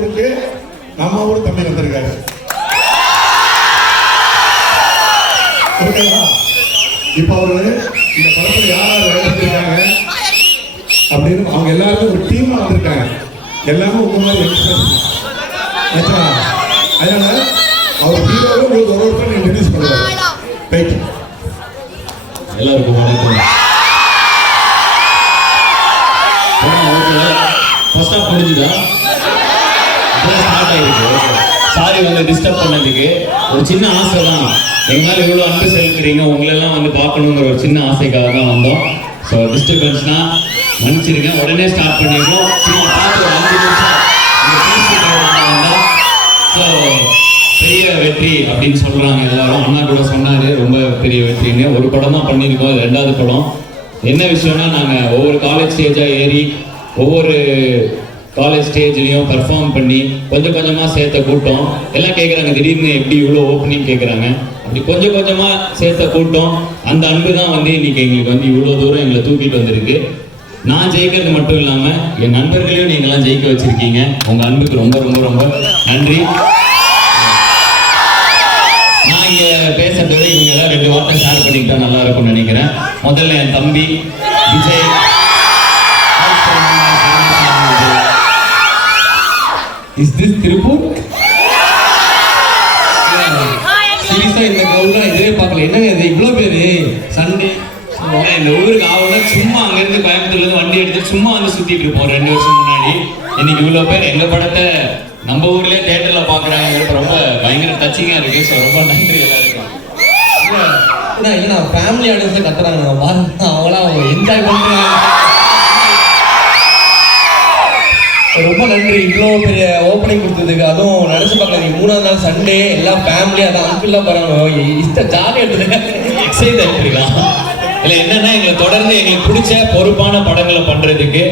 ஊருக்கு நம்ம ஊர் தம்பி வந்திருக்காரு. இப்ப அவரு இந்த படத்துல யார் வேலைக்காங்க அப்படின்னு அவங்க எல்லாருமே ஒரு டீமா வந்திருக்காங்க. எல்லாமே உங்க மாதிரி அதனால அவர் ஹீரோவை உங்களுக்கு ஒரு ஒருத்தர் இன்ட்ரடியூஸ் பண்ணுவார். ரைட், எல்லாருக்கும் வணக்கம். ஃபர்ஸ்ட் ஆஃப் முடிஞ்சுதா? ஸ்டார்ட் ஆயிருக்கு. சாரி வந்து டிஸ்டர்ப் பண்ணதுக்கு. ஒரு சின்ன ஆசை தான், எங்களால் இவ்வளோ அன்பு செலுத்துறீங்க, உங்களெல்லாம் வந்து பார்க்கணுங்கிற ஒரு சின்ன ஆசைக்காக தான் வந்தோம். ஸோ டிஸ்டர்பன்ஸ்னா மன்னிச்சிருங்க. உடனே ஸ்டார்ட் பண்ணிடுவோம். சும்மா பார்த்து ஒரு 5 நிமிஷம் வந்தோம். ஸோ பெரிய வெற்றி அப்படின்னு சொல்கிறாங்க எல்லாரும். அண்ணா கூட சொன்னார் ரொம்ப பெரிய வெற்றின்னு. ஒரு படம் தான் பண்ணியிருக்கோம், 2வது படம். என்ன விஷயம்னா நாங்கள் ஒவ்வொரு காலேஜ் ஸ்டேஜாக ஏறி ஒவ்வொரு காலேஜ் ஸ்டேஜ்லேயும் பெர்ஃபார்ம் பண்ணி கொஞ்சம் கொஞ்சமாக சேர்த்த கூட்டம் எல்லாம் கேட்குறாங்க, திடீர்னு எப்படி இவ்வளோ ஓப்பனிங் கேட்குறாங்க. அப்படி கொஞ்சம் கொஞ்சமாக சேர்த்த கூட்டம், அந்த அன்பு தான் வந்து இன்னைக்கு எங்களுக்கு வந்து இவ்வளோ தூரம் எங்களை தூக்கிட்டு வந்திருக்கு. நான் ஜெயிக்கிறது மட்டும் இல்லாமல் என் நண்பர்களையும் நீங்கள்லாம் ஜெயிக்க வச்சுருக்கீங்க. உங்கள் அன்புக்கு ரொம்ப ரொம்ப ரொம்ப நன்றி. நான் இங்கே பேசுறத விட இவங்க எல்லாம் 2 வார்த்தை ஷேர் பண்ணிக்கிட்டா நல்லா இருக்கும்னு நினைக்கிறேன். முதல்ல என் தம்பி விஜய். Is this Tiruppur? சீரியஸா இந்த கிரௌண்ட்ல இதே பார்க்கல. என்னங்க இது இவ்வளோ பேரு? சண்டே இந்த ஊருக்கு ஆகணும். சும்மா அங்கேருந்து கோயம்புத்தூர்லேருந்து வண்டி எடுத்து சும்மா வந்து சுற்றிட்டு இருப்போம் 2 வருஷம் முன்னாடி. இன்னைக்கு இவ்வளோ பேர் எங்கள் படத்தை நம்ம ஊர்லேயே தேட்டரில் பார்க்குறாங்க. ரொம்ப பயங்கர டச்சிங்காக இருக்குது. ஸோ ரொம்ப நன்றி எல்லாருக்கும். இல்லைண்ணா ஃபேமிலி ஆடியன்ஸை கத்துறாங்க, அவங்களாம் என்ஜாய் பண்ணுறாங்க. ரொம்ப நன்றி இவ்வளோ பெரிய ஓப்பனிங் கொடுத்ததுக்கு. அதுவும் நினச்சி பார்க்கல, நீங்கள் 3வது நாள் சண்டே எல்லாம் ஃபேமிலி அதை அங்கிள்லாம் போகிறாங்க. ஜாலியாக எடுத்துருக்கேன், எக்ஸைட் ஆகிட்டு இருக்கான். இல்லை என்னன்னா எங்களை தொடர்ந்து எங்களுக்கு பிடிச்ச பொறுப்பான படங்களை பண்றதுக்கு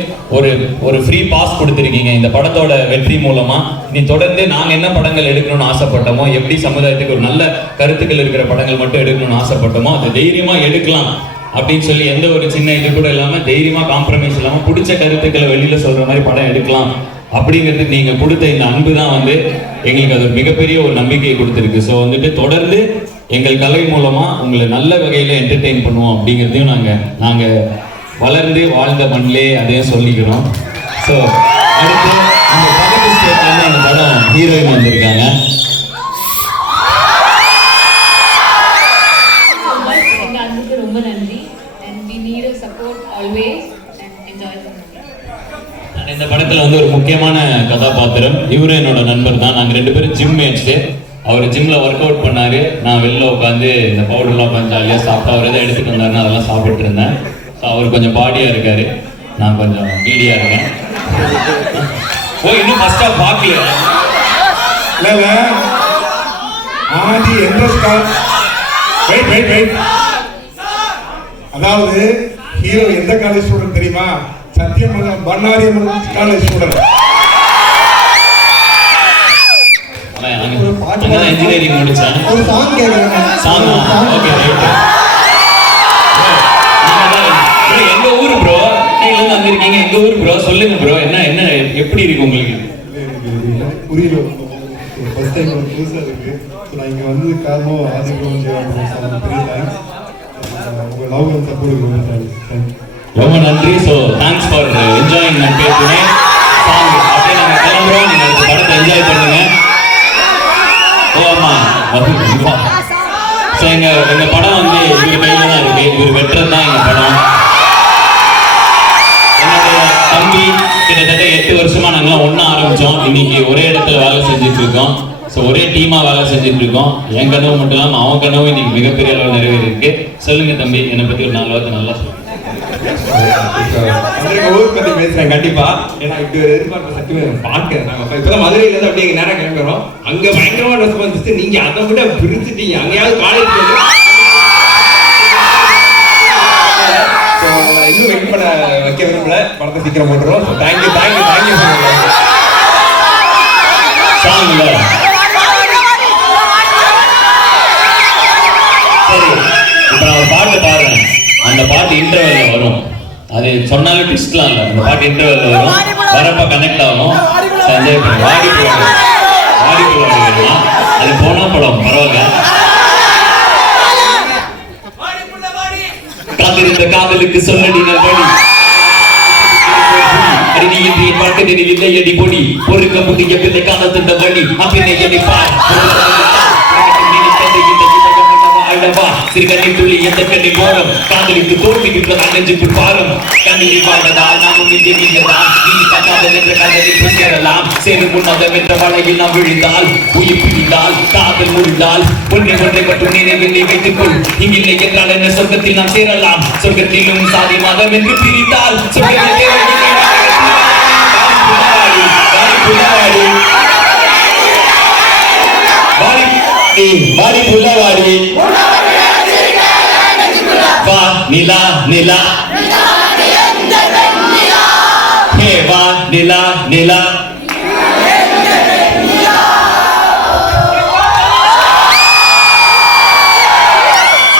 ஒரு ஃப்ரீ பாஸ் கொடுத்துருக்கீங்க இந்த படத்தோட வெற்றி மூலமா. நீ தொடர்ந்து நாங்கள் என்ன படங்கள் எடுக்கணும்னு ஆசைப்பட்டோமோ, எப்படி சமுதாயத்துக்கு ஒரு நல்ல கருத்துக்கள் இருக்கிற படங்கள் மட்டும் எடுக்கணும்னு ஆசைப்பட்டோமோ அதை தைரியமா எடுக்கலாம் அப்படின்னு சொல்லி எந்த ஒரு சின்ன இது கூட இல்லாமல் தைரியமா காம்ப்ரமைஸ் இல்லாமல் பிடிச்ச கருத்துக்களை வெளியில சொல்ற மாதிரி படம் எடுக்கலாம் அப்படிங்கிறதுக்கு நீங்க கொடுத்த இந்த அன்பு தான் வந்து எங்களுக்கு அது மிகப்பெரிய ஒரு நம்பிக்கையை கொடுத்துருக்கு. ஸோ வந்துட்டு தொடர்ந்து எங்கள் கலை மூலமா உங்களை நல்ல வகையில என்டர்டெயின் பண்ணுவோம் அப்படிங்கிறதையும் நாங்க வளர்ந்து வாழ்ந்த மண்ணிலே அதையும் சொல்லிக்கிறோம். ஸோ அடுத்து இந்த பக்கத்து ஸ்டேட்ல இருந்து இந்த படம் ஹீரோயின் வந்திருக்காங்க. ரொம்ப நன்றி. and we need your support always and enjoy the movie. இந்த படத்துல வந்து ஒரு முக்கியமான கதாபாத்திரம். இவரு என்னோட நண்பர் தான். நாங்க 2 பேரும் ஜிம் மேட்ஸ். அவர் ஜிம்ல ஒர்க் அவுட் பண்ணாரு, நான் வெளில உட்காந்து இந்த பவுடர்லாம் உட்காந்து ஜாலியாக சாப்பிட்டு அவர் எதாவது எடுத்துட்டு வந்தாருன்னா அதெல்லாம் சாப்பிட்டு இருந்தேன். ஸோ அவர் கொஞ்சம் பாடியா இருக்காரு, நான் கொஞ்சம் மீடியா இருக்கேன். ஓ இன்னும் ஃபர்ஸ்ட் ஆஃப் பார்க்கல. இல்ல ஆதி என்ட்ரஸ்டா வெயிட் அதாவது ஹீரோ எந்த காலேஜ் ஸ்டூடெண்ட் தெரியுமா? Sathyamangalam Bannariamman college student. Engineering முடிச்சேன். ஒரு சாங் கேட்குறேன். Song okay right. எங்க ஊர் ப்ரோ, நீங்க வந்து அங்க இருக்கீங்க. எங்க ஊர் ப்ரோ, சொல்லுங்க ப்ரோ. என்ன எப்படி இருக்கு உங்களுக்கு? புரியல, ஃபர்ஸ்ட் டைம் புதுசாக இருக்கு. நான் இங்கே வந்து காரணம் ஆதிக்கம் பெரிய தேங்க்ஸ். உங்கள் லவ் அண்ட் சப்போர்ட் ரொம்ப நன்றி. So thanks for enjoying my பேசுனே சாங். அப்படியே நாங்கள் கிளம்புறோம், நீங்கள் அந்த படத்தை என்ஜாய் பண்ணுங்க. ஓமா ஸோ எங்க படம் வந்து இவர் கையில தான் இருக்கு. இவர் வெட்டுறது தான் எங்க படம். என்னுடைய தம்பி கிட்டத்தட்ட 8 வருஷமா நாங்களாம் ஒண்ணா ஆரம்பிச்சோம். இன்னைக்கு ஒரே இடத்துல வேலை செஞ்சுட்டு இருக்கோம். ஸோ ஒரே டீமா வேலை செஞ்சுட்டு இருக்கோம். என் கனவு மட்டும் இல்லாமல் அவன் கனவு இன்னைக்கு மிகப்பெரிய அளவு நிறைவேறி இருக்கு. சொல்லுங்க தம்பி, என்னை பத்தி ஒரு 4 வார்த்தை நல்லா சொல்லுங்க. ஊர் பத்தி பேசுறேன் கண்டிப்பா. ஏன்னா இப்படி ஒரு எதிர்பார்ப்பு சத்தியமா பார்க்கிறேன். நாங்க இப்பதான் மதுரையில இருந்து அப்படியே நேரம் கிளம்புறோம். அங்க பயங்கரமான ரெஸ்பான்ஸ். நீங்க அதை விட பிரிச்சுட்டீங்க. அங்கேயாவது காலேஜ் இன்னும் வெயிட் பண்ண வைக்க விரும்பல. படத்தை சீக்கிரம் போட்டுறோம். தேங்க்யூ சரி, இப்ப நான் ஒரு பாட்டு பாடுறேன். அந்த பாட்டு இன்டர்வெல்ல வரும். அது சொன்னாலும் டிஸ்ட்லாம் இல்லை. அந்த பாட்டு இன்டர்வெல்ல வரும். வரப்ப கனெக்ட் ஆகும். என்ஜாய் பண்ணி வாடிக்குள்ள வேணுமா அது போனா படம் பரவாயில்ல. காத்திருந்த காதலுக்கு சொல்லடி நல்வழி அடிநீ வாழ்க்கையில் இல்லை அடி பொடி பொறுக்க முடிய பிள்ளை காலத்தின் வழி அப்பினை எடிப்பார் சிறுகண்ணி துளி எந்த கண்ணி போறோம் காதலிக்கு தோல்விக்கு நெஞ்சுக்கு பாரம் கண்ணில் வாழ்வதால் நாமும் இங்கதான் நீ கட்டாத என்ற கதலில் சேரலாம் சேரு முன்னதம் என்ற வலையில் நாம் விழுந்தால் உயிர் பிடித்தால் காதல் முடிந்தால் ஒன்றை மட்டும் நினைவில் வைத்துக் கொள் இங்கில்லை என்றால் என்ன சொர்க்கத்தில் நாம் சேரலாம் சொர்க்கத்திலும் சாதி மதம் என்று பிரித்தால் வாடி புள்ளவாடி வா நிலா நிலா ஹே வா நிலா நிலா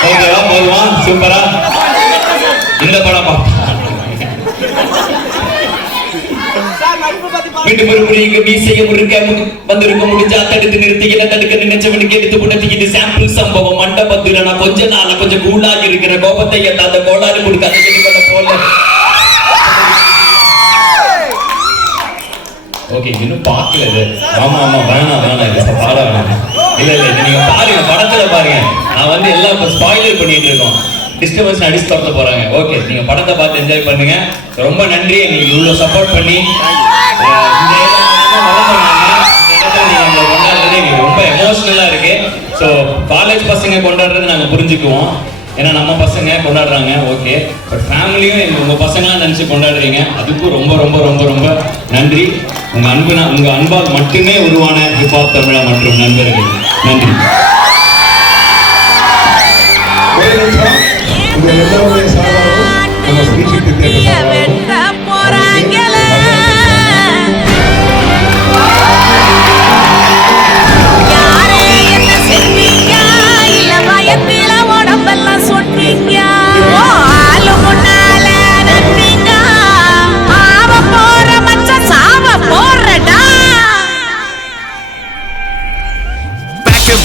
ஓகேவா போதுமா சூப்பரா இந்த படம் வீட்டு மறுபடியும் மீசைய முறுக்க வந்திருக்க முடிஞ்சா தடுத்து நிறுத்தி என்ன தடுக்க நினைச்சவனுக்கு எடுத்து புடத்தி இது சாம்பிள் சம்பவம் மண்டபத்துல நான் கொஞ்ச நாள கொஞ்சம் கூலாகி இருக்கிற கோபத்தை அந்த கோளாறு கொடுக்க அதை போல ஓகே இன்னும் பாக்கல இது ஆமா வேணாம் இது பாட வேணாம் இல்ல நீங்க பாருங்க படத்துல பாருங்க நான் வந்து எல்லாம் ஸ்பாயிலர் பண்ணிட்டு இருக்கோம் டிஸ்டர்பன்ஸ் அடிச்சு தரத்த போறாங்க ஓகே நீங்க படத்தை பார்த்து என்ஜாய் பண்ணுங்க ரொம்ப நன்றி நீங்க இவ்வளவு சப்போர்ட் பண்ணி ரொம்ப எமோஷனலா இருக்கு ஸோ காலேஜ் பசங்க கொண்டாடுறது நாங்க புரிஞ்சுக்குவோம் ஏன்னா நம்ம பசங்க கொண்டாடுறாங்க ஓகே பட் ஃபேமிலியும் உங்க பசங்களாம் நினைச்சு கொண்டாடுறீங்க அதுக்கும் ரொம்ப ரொம்ப ரொம்ப ரொம்ப நன்றி உங்க அன்பால் மட்டுமே உருவான ஹிப்ஹாப் தமிழா மற்றும் நண்பர்கள் நன்றி உங்க எல்லாருடைய சார்பாகவும் நம்ம Srisakthi theatre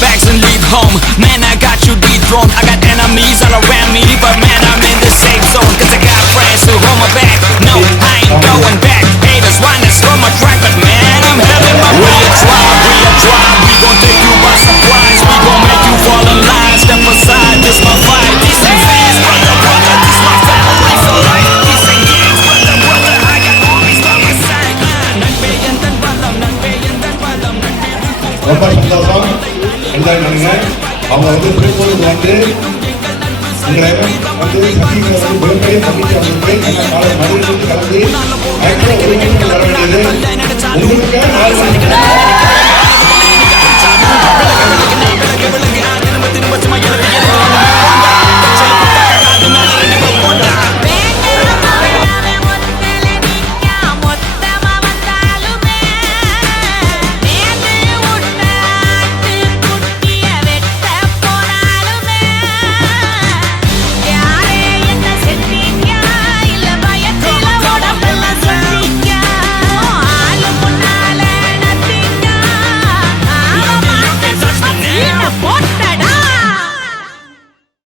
bags and leave home. Man, I got you dethroned. I got enemies all around me, but man, I'm in the safe zone. Cause I got friends who hold my back. No, I ain't going back. Haters wanna slow my track, but man, I'm having my way. Real drive, we gon' take you by surprise. We gon' make you fall in line. Step aside, this my fight. This ain't fans, brother, this my family for life. This ain't gangs, brother, I got homies by my side. நண்பேயந்தன் பலம், நண்பேயந்தன் பலம், ரொம்ப சந்தோஷம் enjoy பண்ணுங்க அவங்க வந்து திருப்பூருக்கு வந்து உங்களை வந்து சந்திக்க வந்து மிகப்பெரிய நம்பிக்கை அவங்களுக்கு என்ன காலை மதுரையிலிருந்து கலந்து ஆக்சுவலாக ஒரு மணிக்கு வர வேண்டியது உங்களுக்கு 4 மணிக்கு